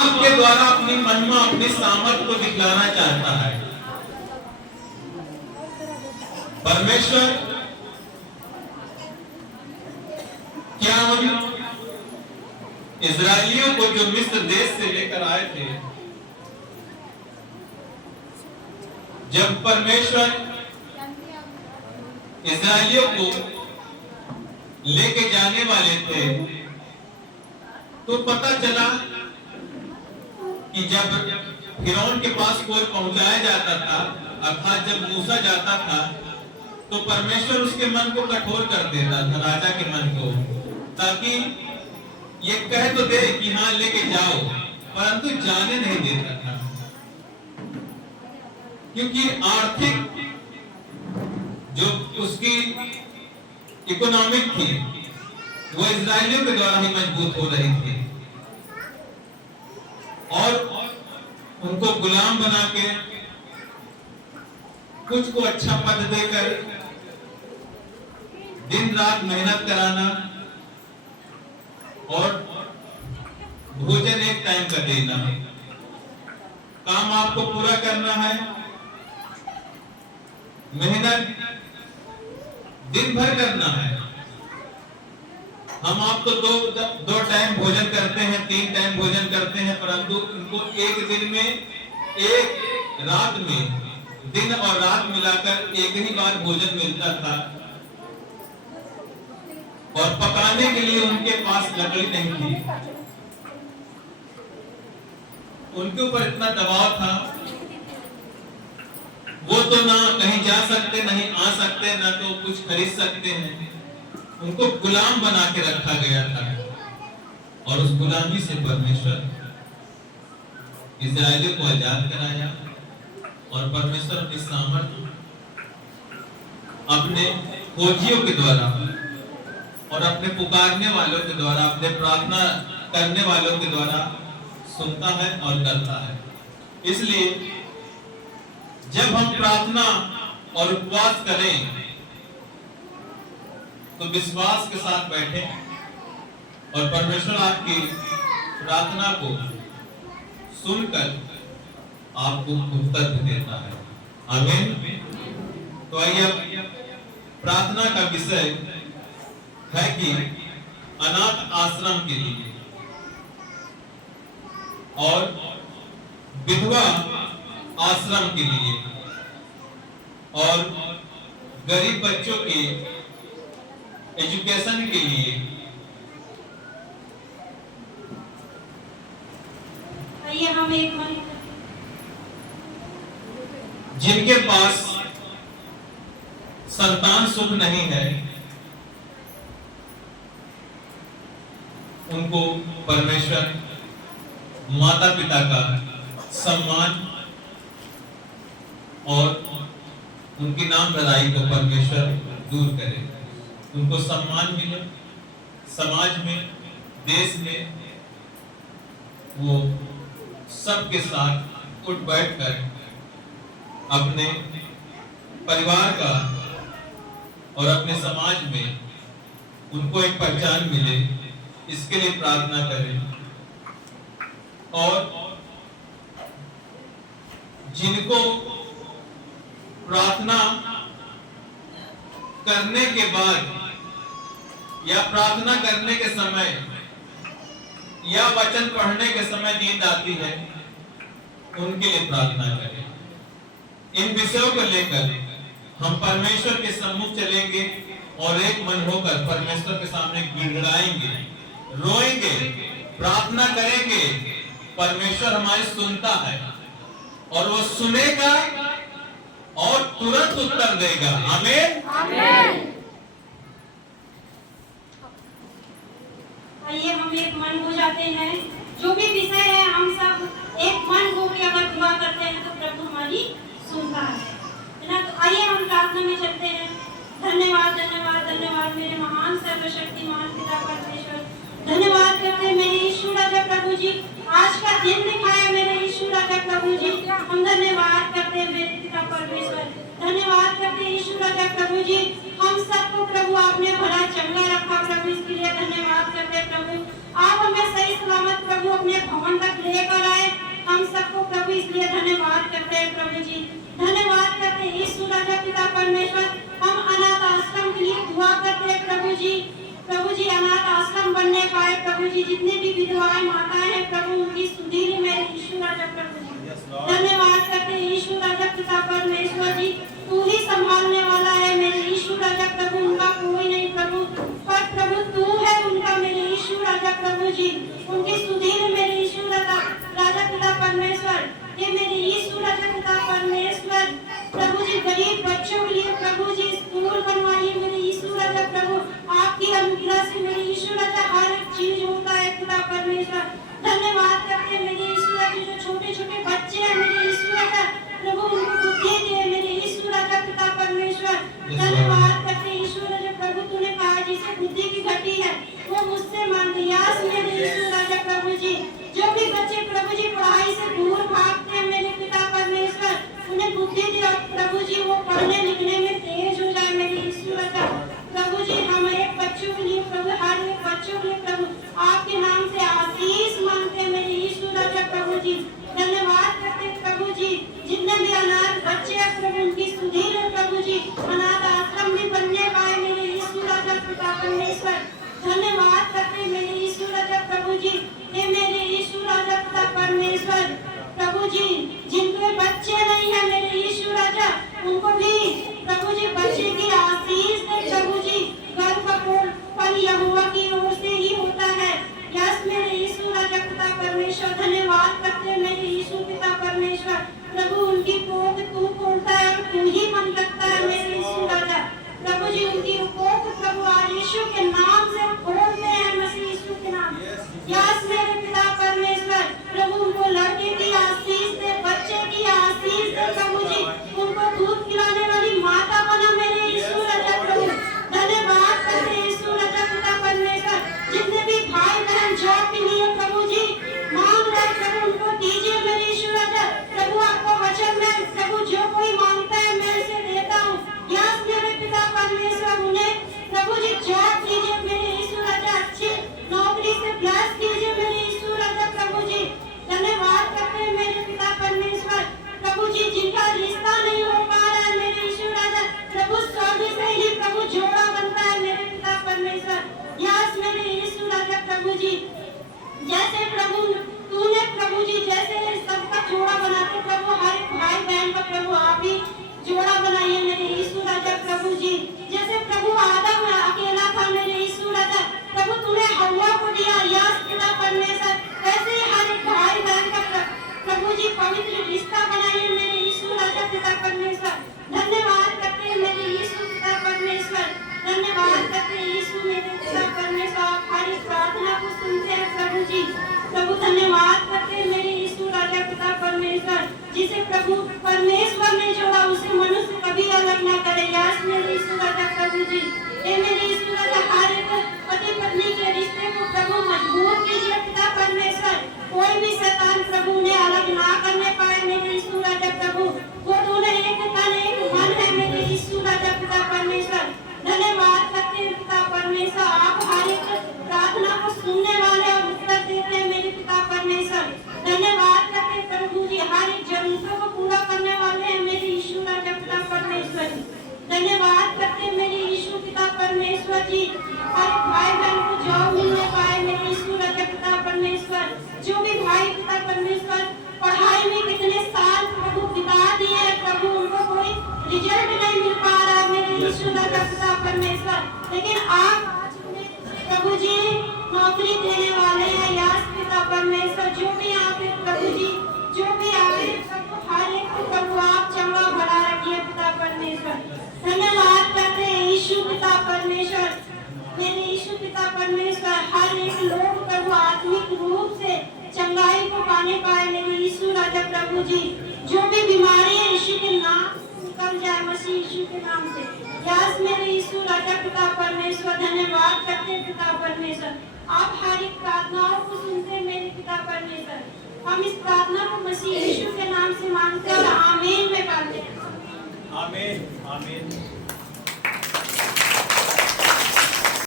आपके द्वारा अपनी महिमा अपने सामर्थ को दिखलाना चाहता है। परमेश्वर क्या उन इजरायलियों को जो मिस्र देश से लेकर आए थे, जब परमेश्वर इजरायलियों को लेके जाने वाले थे तो पता चला कि जब फिरौन के पास कोई पहुंचाया जाता था, अर्थात जब मूसा जाता था, तो परमेश्वर उसके मन को कठोर कर देता था, राजा के मन को, ताकि ये कह तो दे कि हाँ लेके जाओ, परंतु जाने नहीं देता था, क्योंकि आर्थिक जो उसकी इकोनॉमिक थी वो इजरायलियों के द्वारा ही मजबूत हो रही थी, और उनको गुलाम बना के कुछ को अच्छा पद देकर दिन रात मेहनत कराना और भोजन एक टाइम का देना, काम आपको पूरा करना है, मेहनत दिन भर करना है, हम आपको दो टाइम भोजन करते हैं, 3 टाइम भोजन करते हैं, परंतु उनको एक दिन में, एक रात में, दिन और रात मिलाकर एक ही बार भोजन मिलता था, और पकाने के लिए उनके पास लकड़ी नहीं थी, उनके ऊपर इतना दबाव था, वो तो ना कहीं जा सकते, नहीं आ सकते, ना तो कुछ खरीद सकते हैं, उनको गुलाम बना के रखा गया था, और उस गुलामी से परमेश्वर इजरायलियों को आजाद कराया, और परमेश्वर अपनी सामर्थ्य अपने खोजियों के द्वारा और अपने पुकारने वालों के द्वारा, अपने प्रार्थना करने वालों के द्वारा सुनता है और करता है। इसलिए जब हम प्रार्थना और उपवास करें तो विश्वास के साथ बैठे, और परमेश्वर आपकी प्रार्थना को सुनकर आपको उत्तर भी देता है। आमीन। तो आइए, प्रार्थना का विषय है कि अनाथ आश्रम के लिए और विधवा आश्रम के लिए और गरीब बच्चों के एजुकेशन के लिए। आइए हम एक मन, जिनके पास संतान सुख नहीं है, उनको परमेश्वर माता पिता का सम्मान और उनकी नाम धराई को परमेश्वर दूर करे, उनको सम्मान मिले, समाज में, देश में वो सबके साथ उठ बैठकर अपने परिवार का और अपने समाज में उनको एक पहचान मिले, इसके लिए प्रार्थना करें। और जिनको प्रार्थना करने के बाद या प्रार्थना करने के समय या वचन पढ़ने के समय नींद आती है, उनके लिए प्रार्थना करें। इन विषयों को लेकर हम परमेश्वर के सम्मुख चलेंगे और एक मन होकर परमेश्वर के सामने गिड़गिड़ाएंगे, रोएंगे, प्रार्थना करेंगे। परमेश्वर हमारी सुनता है और वो सुनेगा और तुरंत उत्तर देगा। आमीन। आइए हम एक मन हो जाते हैं, जो भी विषय है हम सब एक मन हो के अगर दुआ करते हैं तो प्रभु हमारी सुनता है ना। तो आइए हम प्रार्थना में चलते हैं। धन्यवाद धन्यवाद धन्यवाद मेरे महान सर्वशक्तिमान पिता परमेश्वर, धन्यवाद करते हैं मेरे यीशु राजा प्रभु जी, आज का दिन दिखाया मेरे यीशु राजा प्रभु जी। हम धन्यवाद करते हैं मेरे पिता परमेश्वर, धन्यवाद करते हैं यीशु राजा प्रभु जी। हम सबको प्रभु आपने भला चंगा रखा प्रभु, इसके लिए धन्यवाद करते हैं प्रभु। आप हमें सही सलामत प्रभु अपने भवन तक लेकर हैं प्रभु जी। धन्यवाद करते हैं यीशु राजा पिता परमेश्वर। हम अनाथ आश्रम के लिए दुआ करते हैं प्रभु जी। प्रभु जी अनाथ आश्रम बनने पाए प्रभु जी। जितने भी विधवाएं माताएं हैं प्रभु उनकी सुधीर मेरे यीशु राजा प्रभु जी। धन्यवाद करते हैं यीशु राजा पिता परमेश्वर जी। तू ही संभालने वाला है मेरे यीशु राजा प्रभु, उनका कोई नहीं प्रभु, पर प्रभु तू है उनका मेरे यीशु राजा प्रभु जी। उनकी सुधीर मेरे यीशु राजा पिता परमेश्वर। ये मेरे यीशु राजा पिता परमेश्वर प्रभु जी गरीब बच्चों के लिए प्रभु जी स्कूल बनवाइए मेरे यीशु राजा प्रभु। आपकी अनुग्रह से मेरे यीशु राजा हर एक चीज होता है पिता परमेश्वर। धन्यवाद करते हैं मेरे यीशु राजा। जो छोटे छोटे बच्चे हैं मेरे यीशु राजा प्रभु उनको बुद्धि दे मेरे यीशु राजा पिता परमेश्वर। धन्यवाद करते हैं यीशु राजा प्रभु। तूने कहा जिसे बुद्धि की घटी है वो मुझसे मांगे। यास मेरे यीशु राजा प्रभु जी। जो भी बच्चे प्रभु जी पढ़ाई से दूर भागते हैं मेरे पिता परमेश्वर उन्हें बुद्धि दे और प्रभु जी वो पढ़ने लिखने में तेज हो जाए मेरे यीशु राजा प्रभु जी। हमारे बच्चों के लिए प्रभु, हर एक बच्चों के लिए प्रभु आपके नाम से आशीष मांगते हैं मेरे यीशु राजा प्रभु जी। धन्यवाद करते हैं प्रभु जी। जितने भी अनाथ बच्चे हैं प्रभु उनकी सुधीर है प्रभु जी। अनाथ आश्रम भी बनने पाए मेरे यीशु राजा पिता परमेश्वर। धन्यवाद करते हैं मेरे यीशु राजा प्रभु जी। हे मेरे यीशु राजा पिता परमेश्वर प्रभु जी। जिनके बच्चे नहीं है मेरे यीशु राजा उनको भी प्रभु जी बच्चे की आशीष दे प्रभु जी। घर का फल यहोवा की ओर से ही होता है। यस मेरे यीशु राजा पिता परमेश्वर। धन्यवाद करते हैं मेरे यीशु पिता परमेश्वर प्रभु। उनकी कोख तू खोलता है और तू ही बंद रखता है मेरे यीशु राजा प्रभु जी। उनकी कोख प्रभु आज यीशु के नाम से खोलते हैं मसीह यीशु के नाम। यस मेरे पिता परमेश्वर प्रभु उनको लड़के की आशीष दे, बच्चे की आशीष दे प्रभु जी। उनको दूध पिलाने वाली माता बना मेरे यीशु राजा प्रभु। धन्यवाद करते हैं यीशु राजा पिता परमेश्वर। जितने भी भाई बहन जॉब के लिए प्रभु जी मांग रहे प्रभु उनको दीजिए मेरे यीशु राजा प्रभु। आपको वचन में प्रभु जो कोई मांगता है मैं उसे देता हूँ। यस मेरे पिता परमेश्वर उन्हें प्रभु जी जॉब दीजिए मेरे यीशु राजा। अच्छी नौकरी से ब्लेस कीजिए मेरे यीशु राजा प्रभु जी। धन्यवाद करते हैं मेरे पिता परमेश्वर प्रभु जी। जिनका रिश्ता नहीं हो पा रहा है मेरे यीशु राजा प्रभु स्वर्ग से ही प्रभु जोड़ा बनता है मेरे पिता परमेश्वर। यस मेरे यीशु राजा प्रभु जी। जैसे प्रभु तूने प्रभु जी जैसे सबका जोड़ा बनाते प्रभु हर एक भाई बहन का प्रभु आप ही जोड़ा बनाइए मेरे यीशु राजा प्रभु जी। जैसे प्रभु आदम अकेला था मेरे यीशु राजा प्रभु तूने हव्वा को दिया। यस पिता परमेश्वर वैसे ही हर एक भाई बहन का प्रभु जी पवित्र रिश्ता बनाइए मेरे यीशु राजा पिता परमेश्वर। धन्यवाद करते हैं मेरे यीशु पिता परमेश्वर। धन्यवाद करते हैं यीशु मेरे पिता परमेश्वर। आप हर एक प्रार्थना को सुनते हैं प्रभु जी प्रभु। धन्यवाद करते हैं मेरे यीशु राजा पिता परमेश्वर। जिसे प्रभु परमेश्वर ने जोड़ा उसे मनुष्य कभी अलग ना करे। यस मेरे यीशु राजा प्रभु जी। हे मेरे यीशु राजा हर एक पति पत्नी के रिश्ते को प्रभु मजबूत कीजिए पिता परमेश्वर। कोई भी शैतान प्रभु उन्हें अलग ना करने पाए मेरे यीशु राजा प्रभु। वो दोनों एक तन एक मन है मेरे यीशु राजा पिता परमेश्वर। धन्यवाद करते हैं पिता परमेश्वर। आप हर एक प्रार्थना को सुनने वाले और उत्तर देते हैं मेरे पिता परमेश्वर। धन्यवाद करते हैं प्रभु जी। हर एक जरूरतों को पूरा करने वाले हैं मेरे यीशु राजा पिता परमेश्वर। धन्यवाद करते हैं मेरे यीशु पिता परमेश्वर जी। हर एक भाई बहन को जॉब मिलने पाए मेरे यीशु राजा पिता परमेश्वर। जो भी भाई पिता परमेश्वर पढ़ाई में कितने साल प्रभु बिता दिए प्रभु उनको कोई रिजल्ट नहीं मिल पा रहा है मेरे यीशु राजा पिता परमेश्वर। लेकिन आप प्रभु जी नौकरी देने वाले हैं। यस पिता परमेश्वर जो भी आप प्रभु जी जो भी आए हर एक को प्रभु आप चंगा भला रखिए पिता परमेश्वर। धन्यवाद करते हैं यीशु पिता परमेश्वर। मेरे यीशु पिता परमेश्वर हर एक लोग प्रभु आत्मिक रूप से चंगाई को पाने पाए मेरे यीशु राजा प्रभु जी। जो भी बीमारी है यीशु के नाम से निकल जाए मसीह यीशु के नाम से। यस मेरे यीशु राजा पिता परमेश्वर। धन्यवाद करते हैं पिता परमेश्वर। आप हर एक प्रार्थनाओं को सुनते हैं मेरे पिता परमेश्वर। हम इस प्रार्थना को मसीह यीशु के नाम से मांगते हैं और आमीन में कहते हैं। आमीन आमीन।